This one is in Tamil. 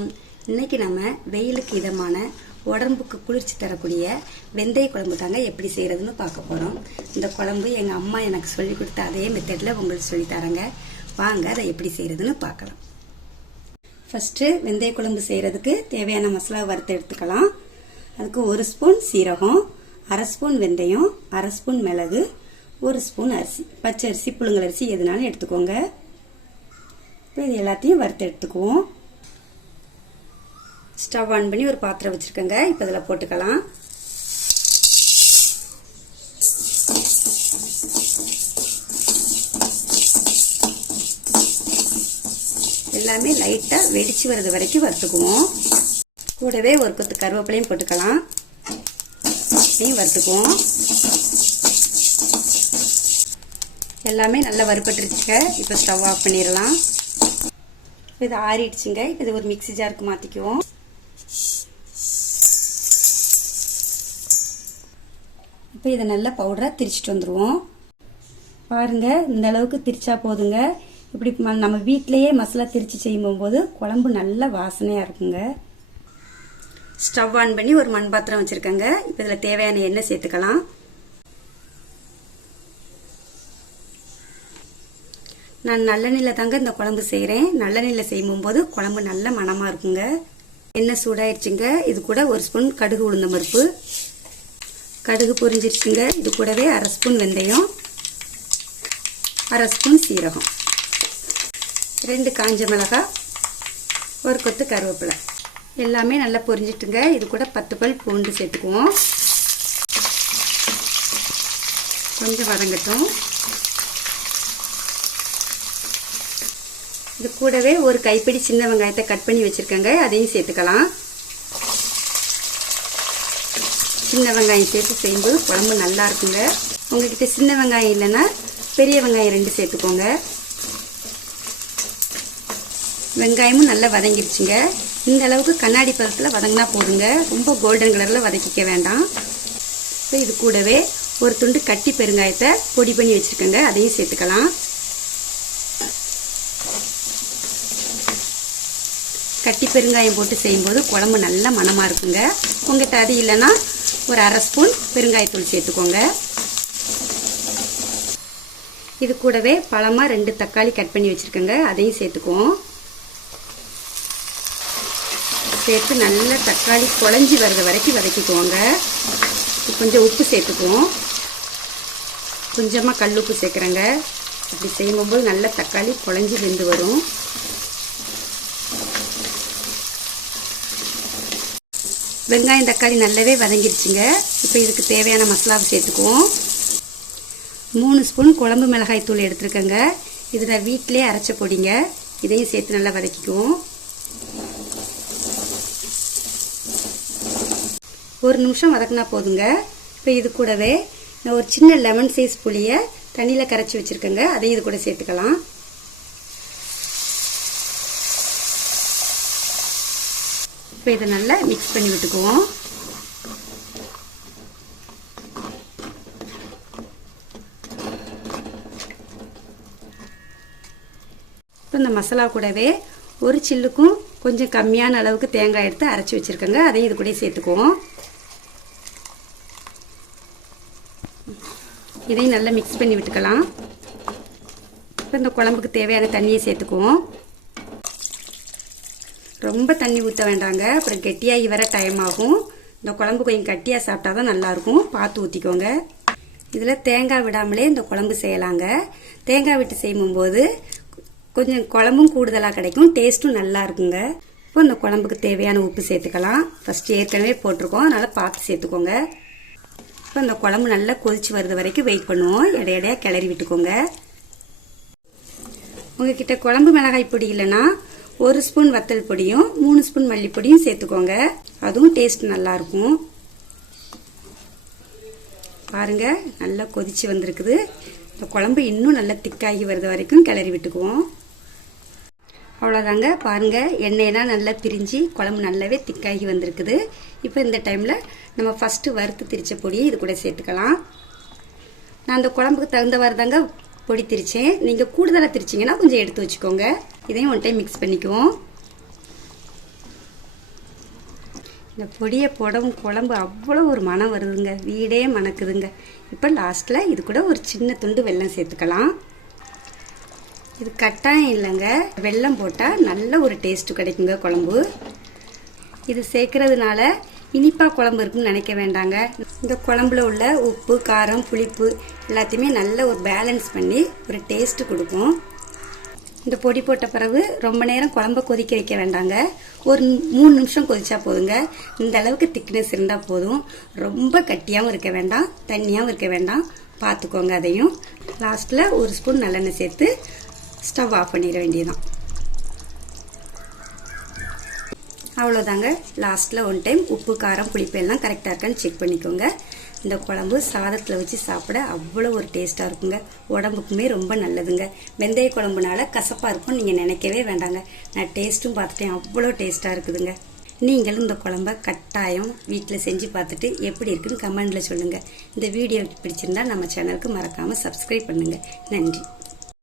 வணக்கம். இன்னைக்கு நம்ம வெயிலுக்கு இதமான உடம்புக்கு குளிர்ச்சி தரக்கூடிய வெந்தய குழம்பு தாங்க எப்படி செய்யறதுன்னு பார்க்க போறோம். இந்த குழம்பு எங்க அம்மா எனக்கு சொல்லி கொடுத்த அதே மெத்தட்ல உங்களுக்கு சொல்லி தரேங்க. வாங்க அதை எப்படி செய்யறதுன்னு பார்க்கலாம். ஃபர்ஸ்ட் வெந்தய குழம்பு செய்யறதுக்கு தேவையான மசாலா வறுத்து எடுத்துக்கலாம். அதுக்கு 1 ஸ்பூன் சீரகம், 1/2 ஸ்பூன் வெந்தயம், 1/2 ஸ்பூன் மிளகு, 1 ஸ்பூன் அரிசி, பச்சை அரிசி, புழுங்கல் அரிசி எதுனாலும் எடுத்துக்கோங்க. இப்போ இது எல்லாத்தையும் வறுத்து எடுத்துக்குவோம். ஸ்டவ் ஆன் பண்ணி ஒரு பாத்திரம் வச்சிருக்கேங்க. இப்போ இதில் போட்டுக்கலாம். எல்லாமே லைட்டாக வெடிச்சு வர்றது வரைக்கும் வறுத்துக்குவோம். கூடவே ஒரு கொத்து கருவேப்பிலையும் போட்டுக்கலாம். வறுத்துக்குவோம். எல்லாமே நல்லா வறுபட்டுருச்சுங்க. இப்போ ஸ்டவ் ஆஃப் பண்ணிடலாம். இது ஆறிடுச்சுங்க. இப்போ இது ஒரு மிக்ஸி ஜாருக்கு மாற்றிக்குவோம். இப்போ இதை நல்லா பவுடராக திரிச்சிட்டு வந்துடுவோம். பாருங்க, இந்த அளவுக்கு திரிச்சா போதுங்க. இப்படி நம்ம வீட்டிலேயே மசாலா திரிச்சு செய்யும்போது குழம்பு நல்ல வாசனையாக இருக்குங்க. ஸ்டவ் ஆன் பண்ணி ஒரு மண் பாத்திரம் வச்சுருக்கேங்க. இப்போ இதில் தேவையான எண்ணெய் சேர்த்துக்கலாம். நான் நல்லெண்ணெயில் தாங்க இந்த குழம்பு செய்கிறேன். நல்லெண்ணெயில் செய்யும்போது குழம்பு நல்ல மணமாக இருக்குங்க. எண்ணெய் சூடாயிடுச்சுங்க. இது கூட 1 ஸ்பூன் கடுகு உளுந்தம் பருப்பு, கடுகு பொரிஞ்சிருச்சுங்க. இது கூடவே 1/2 ஸ்பூன் வெந்தயம், 1/2 ஸ்பூன் சீரகம், 2 காஞ்ச மிளகாய், 1 கொத்து கருவேப்பிலை எல்லாமே நல்லா பொரிஞ்சிட்டுங்க. இது கூட 10 பல் பூண்டு சேர்த்துக்குவோம். கொஞ்சம் வதங்கட்டும். இது கூடவே ஒரு கைப்பிடி சின்ன வெங்காயத்தை கட் பண்ணி வச்சிருக்கேங்க. அதையும் சேர்த்துக்கலாம். சின்ன வெங்காயம் சேர்த்து செய்யும்போது குழம்பு நல்லா இருக்குங்க. உங்ககிட்ட சின்ன வெங்காயம் இல்லைன்னா பெரிய வெங்காயம் 2 சேர்த்துக்கோங்க. வெங்காயமும் நல்லா வதங்கிடுச்சுங்க. இந்த அளவுக்கு கண்ணாடி பதத்தில் வதங்கினா போதுங்க. ரொம்ப கோல்டன் கலரில் வதக்கிக்க வேண்டாம். இப்போ இது கூடவே ஒரு துண்டு கட்டி பெருங்காயத்தை பொடி பண்ணி வச்சுருக்கேங்க. அதையும் சேர்த்துக்கலாம். கட்டி பெருங்காயம் போட்டு செய்யும்போது குழம்பு நல்ல மணமாக இருக்குங்க. உங்கள்கிட்ட அது இல்லைன்னா ஒரு 1/2 ஸ்பூன் பெருங்காயத்தூள் சேர்த்துக்கோங்க. இது கூடவே பழமாக 2 தக்காளி கட் பண்ணி வச்சுருக்கேங்க. அதையும் சேர்த்துக்குவோம். சேர்த்து நல்ல தக்காளி குழஞ்சி வர்றது வரைக்கும் வதக்கிக்குவோங்க. கொஞ்சம் உப்பு சேர்த்துக்குவோம். கொஞ்சமாக கல் உப்பு சேர்க்குறேங்க. இப்படி செய்யும்போது நல்ல தக்காளி குழஞ்சி வெந்து வரும். வெங்காயம் தக்காளி நல்லாவே வதங்கிடுச்சுங்க. இப்போ இதுக்கு தேவையான மசாலாவை சேர்த்துக்குவோம். 3 ஸ்பூன் குழம்பு மிளகாய் தூள் எடுத்துருக்கேங்க. இதில் வீட்டிலே அரைச்ச பொடிங்க. இதையும் சேர்த்து நல்லா வதக்கிக்குவோம். 1 நிமிஷம் வதக்கினா போதுங்க. இப்போ இது கூடவே நான் ஒரு சின்ன லெமன் சைஸ் புளியை தண்ணியில் கரைச்சி வச்சுருக்கேங்க. அதையும் இது கூட சேர்த்துக்கலாம். இப்போ இதை நல்லா மிக்ஸ் பண்ணி விட்டுக்குவோம். இப்போ இந்த மசாலா கூடவே ஒரு சில்லுக்கும் கொஞ்சம் கம்மியான அளவுக்கு தேங்காய் எடுத்து அரைச்சி வச்சுருக்கேங்க. அதையும் இது கூட சேர்த்துக்குவோம். இதையும் நல்லா மிக்ஸ் பண்ணி விட்டுக்கலாம். இப்போ இந்த குழம்புக்கு தேவையான தண்ணியை சேர்த்துக்குவோம். ரொம்ப தண்ணி ஊற்ற வேண்டாங்க. அப்புறம் கெட்டியாகி வர டைம் ஆகும். இந்த குழம்பு கொஞ்சம் கட்டியாக சாப்பிட்டா தான் நல்லாயிருக்கும். பார்த்து ஊற்றிக்கோங்க. இதில் தேங்காய் விடாமலே இந்த குழம்பு செய்யலாங்க. தேங்காய் விட்டு செய்யும்போது கொஞ்சம் குழம்பும் கூடுதலாக கிடைக்கும். டேஸ்ட்டும் நல்லா இருக்குங்க. இப்போ இந்த குழம்புக்கு தேவையான உப்பு சேர்த்துக்கலாம். ஃபஸ்ட்டு ஏற்கனவே போட்டிருக்கோம், அதனால் பார்த்து சேர்த்துக்கோங்க. இப்போ இந்த குழம்பு நல்லா கொதிச்சு வர்றது வரைக்கும் வெயிட் பண்ணுவோம். இடையிடையாக கிளறி விட்டுக்கோங்க. உங்ககிட்ட குழம்பு மிளகாய் பொடி இல்லைன்னா 1 ஸ்பூன் வத்தல் பொடியும் 3 ஸ்பூன் மல்லிப்பொடியும் சேர்த்துக்கோங்க. அதுவும் டேஸ்ட் நல்லா இருக்கும். பாருங்க, நல்லா கொதிச்சு வந்திருக்குது. இந்த குழம்பு இன்னும் நல்லா திக்காகி வர்றது வரைக்கும் கிளறி விட்டுக்குவோம். அவ்வளோதாங்க. பாருங்க, எண்ணெயெல்லாம் நல்லா பிரிஞ்சு குழம்பு நல்லாவே திக்காகி வந்திருக்குது. இப்போ இந்த டைமில் நம்ம ஃபஸ்ட்டு வறுத்து திரிச்ச பொடியை இது கூட சேர்த்துக்கலாம். நான் அந்த குழம்புக்கு தகுந்தவாறு தாங்க பொடி திரிச்சேன். நீங்கள் கூடுதலாக திரிச்சிங்கன்னா கொஞ்சம் எடுத்து வச்சுக்கோங்க. இதையும் ஒன் டைம் மிக்ஸ் பண்ணிக்குவோம். இந்த பொடியை போடவும் குழம்பு அவ்வளோ ஒரு மனம் வருதுங்க, வீடே மணக்குதுங்க. இப்போ லாஸ்ட்டில் இது கூட ஒரு சின்ன துண்டு வெல்லம் சேர்த்துக்கலாம். இது கட்டாயம் இல்லைங்க, வெல்லம் போட்டால் நல்ல ஒரு டேஸ்ட்டு கிடைக்குங்க குழம்பு. இது சேர்க்கறதுனால இனிப்பாக குழம்பு இருக்குன்னு நினைக்க வேண்டாங்க. இந்த குழம்புல உள்ள உப்பு, காரம், புளிப்பு எல்லாத்தையுமே நல்ல ஒரு பேலன்ஸ் பண்ணி ஒரு டேஸ்ட்டு கொடுக்கும். இந்த பொடி போட்ட பிறகு ரொம்ப நேரம் குழம்ப கொதிக்க வைக்க வேண்டாங்க, ஒரு 3 நிமிஷம் கொதிச்சா போதுங்க. இந்த அளவுக்கு திக்னஸ் இருந்தால் போதும். ரொம்ப கட்டியாகவும் இருக்க வேண்டாம், தண்ணியாகவும் இருக்க வேண்டாம், பார்த்துக்கோங்க. அதையும் லாஸ்ட்டில் ஒரு ஸ்பூன் நல்லெண்ணெய் சேர்த்து ஸ்டவ் ஆஃப் பண்ணிட வேண்டியதுதான். அவ்வளோதாங்க. லாஸ்ட்டில் ஒன் டைம் உப்பு, காரம், புளிப்பு எல்லாம் கரெக்டாக இருக்கான்னு செக் பண்ணிக்கோங்க. இந்த குழம்பு சாதத்தில் வச்சு சாப்பிட அவ்வளோ ஒரு டேஸ்ட்டாக இருக்குங்க, உடம்புக்குமே ரொம்ப நல்லதுங்க. வெந்தய குழம்புனால கசப்பாக இருக்கும் நீங்கள் நினைக்கவே வேண்டாங்க. நான் டேஸ்ட்டும் பார்த்துட்டேன், அவ்வளோ டேஸ்ட்டாக இருக்குதுங்க. நீங்களும் இந்த குழம்ப கட்டாயம் வீட்டில் செஞ்சு பார்த்துட்டு எப்படி இருக்குன்னு கமெண்டில் சொல்லுங்கள். இந்த வீடியோ பிடிச்சிருந்தா நம்ம சேனலுக்கு மறக்காமல் சப்ஸ்கிரைப் பண்ணுங்கள். நன்றி.